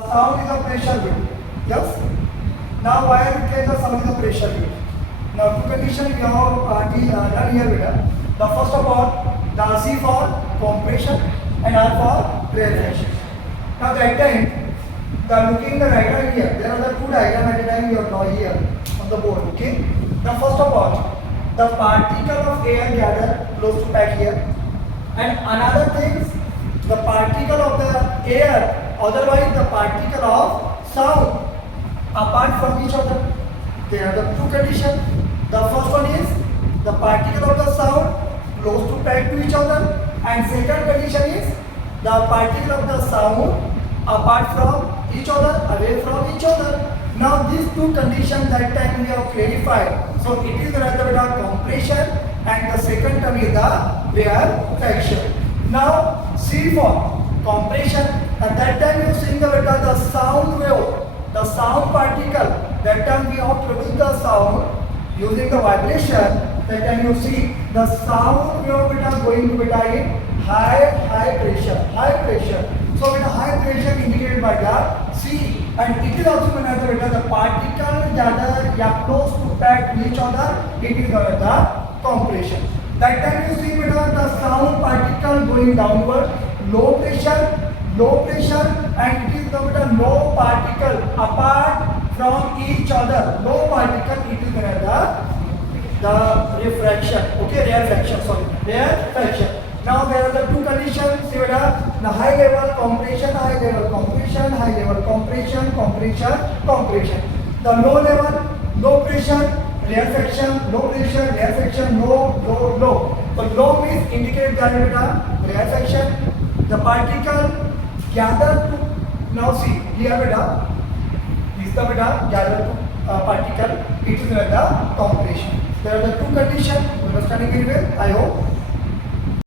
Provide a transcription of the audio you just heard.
Sound is a pressure wave. Yes. Now why we take the sound is a pressure wave. Now two conditions we have done here beta. The first of all, the C for compression and R for rarefaction. Now that time, looking the diagram here, there are the two diagrams at a time you have drawn here on the board. Okay. Now first of all, the particle of air gathered close to pack here, and another thing, the particle of the air, otherwise the particle of sound apart from each other. There are the two conditions. The first one is the particle of the sound close to pack to each other, and second condition is the particle of the sound apart from each other, away from each other. Now these two conditions that time we have clarified. So it is rather beta compression, and the second term is the rarefaction. Now C for compression. At that time you see the sound wave, the sound particle. That time we have produced the sound using the vibration. That time you see the sound wave going to in high pressure. So with a high pressure indicated by the C, and it is also known as the particle gather close to pack to each other. It is known as the compression. That time you see the sound particle going downward, low pressure, and it is the low particle apart from each other. Low particle, it is known as the refraction. Okay, rarefaction. Now there are the two conditions. See the high level compression, high level compression, high level compression. The low level, low pressure, rarefaction, low pressure, rarefaction, low. So low means indicate the rarefaction. The particle gathered to, now see here this is the gathered to particle. It is the compression. There are the two conditions. You understanding it well? I hope.